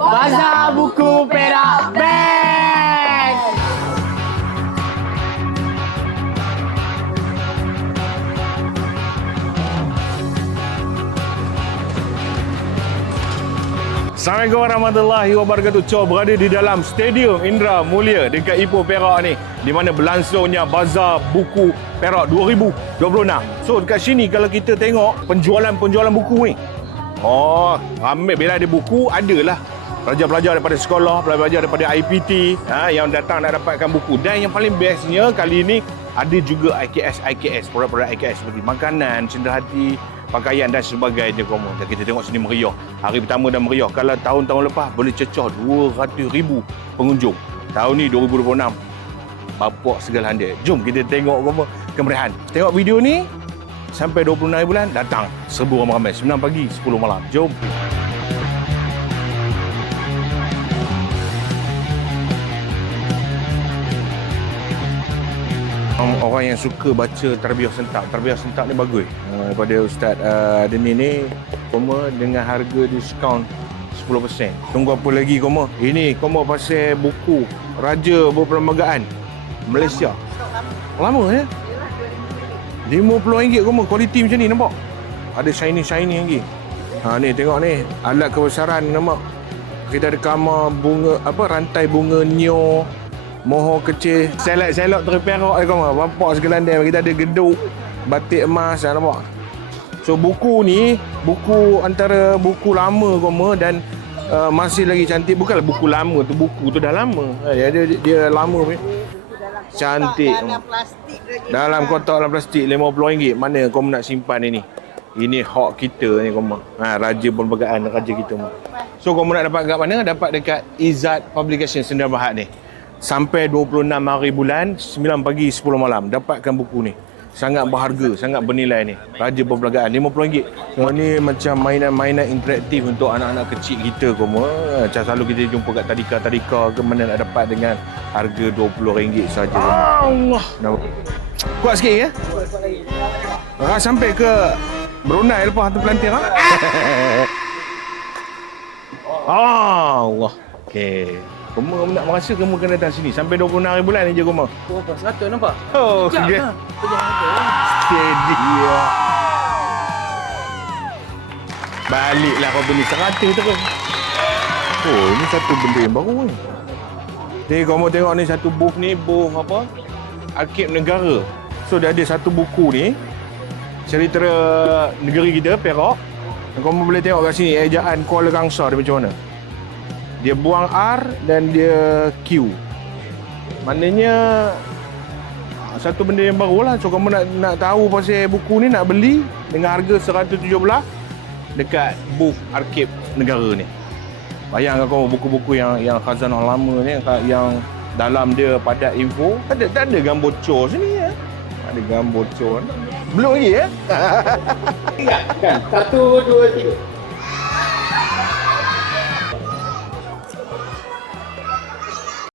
Bazar Buku Perak Band. Assalamualaikum warahmatullahi wabarakatuh. Cor berada di dalam Stadium Indra Mulia dekat Ipoh Perak ni, di mana berlangsungnya Bazar Buku Perak 2026. So dekat sini kalau kita tengok penjualan buku ni, ramai bila ada buku adalah pelajar-pelajar daripada sekolah, pelajar daripada IPT yang datang nak dapatkan buku. Dan yang paling bestnya kali ni ada juga IKS, produk-produk IKS seperti makanan, cenderahati, pakaian dan sebagainya. Dan kita tengok sini meriah. Hari pertama dah meriah. Kalau tahun-tahun lepas boleh cecah 200,000 pengunjung. Tahun ni 2026 bapak segala handa. Jom kita tengok kemeriahan. Tengok video ni sampai 26 hari bulan datang serbu ramai-ramai 9 pagi 10 malam. Jom. Orang yang suka baca Tarbiyah Sentak ni bagus. Daripada Ustaz Deni ni dengan harga diskaun 10%. Tunggu apa lagi Ini pasal buku Raja Berperlembagaan Malaysia. Lama ya? RM50 kualiti macam ni nampak. Ada shiny lagi. Ni tengok ni alat kebesaran nampak. Kita ada kamar bunga rantai bunga nyo. Moho kecil, selok dari Perak nampak segelandang. Kita ada geduk batik emas nampak. So buku ni antara buku lama dan masih lagi cantik. Bukanlah buku lama tu, buku tu dah lama. Dia lama ni. Cantik. Dalam kotak dalam plastik RM50. Mana kau nak simpan ini? Ini hak kita ni Raja Perlembagaan Raja kita. So kau nak dapat kat mana? Dapat dekat Izzat Publication Sdn Bhd ni. Sampai 26 hari bulan 9 pagi 10 malam dapatkan buku ni. Sangat berharga, sangat bernilai ni. Raja Perlembagaan RM50. So ni macam mainan interaktif untuk anak-anak kecil kita Macam selalu kita jumpa kat tadika ke mana nak dapat dengan harga RM20 saja. Allah. Kuat sikit ya? Sampai ke Brunei lepas hantu pelantir Allah. Okey. Kamu nak merasa kamu kena datang sini sampai 26 hari bulan ni je kamu. Berapa? 100 nampak? Oh, steady. Baliklah kau beli 100 terus. Ini satu benda yang baru ni. Ni kamu tengok ni satu booth ni, Arkib Negara. So dia ada satu buku ni, cerita negeri kita Perak. Kamu boleh tengok kat sini ejaan Kuala Kangsar dia macam mana. Dia buang R dan dia Q. Maknanya satu benda yang baru lah. So kamu nak tahu pasal buku ni, nak beli dengan harga 117 dekat booth Arkib Negara ni. Bayangkan kamu buku-buku yang khazanah lama ni, yang dalam dia padat info. Tak ada gambar bocor sini ya. Ada gambar bocor. Belum lagi ya? Ingat kan? 1, 2, 3.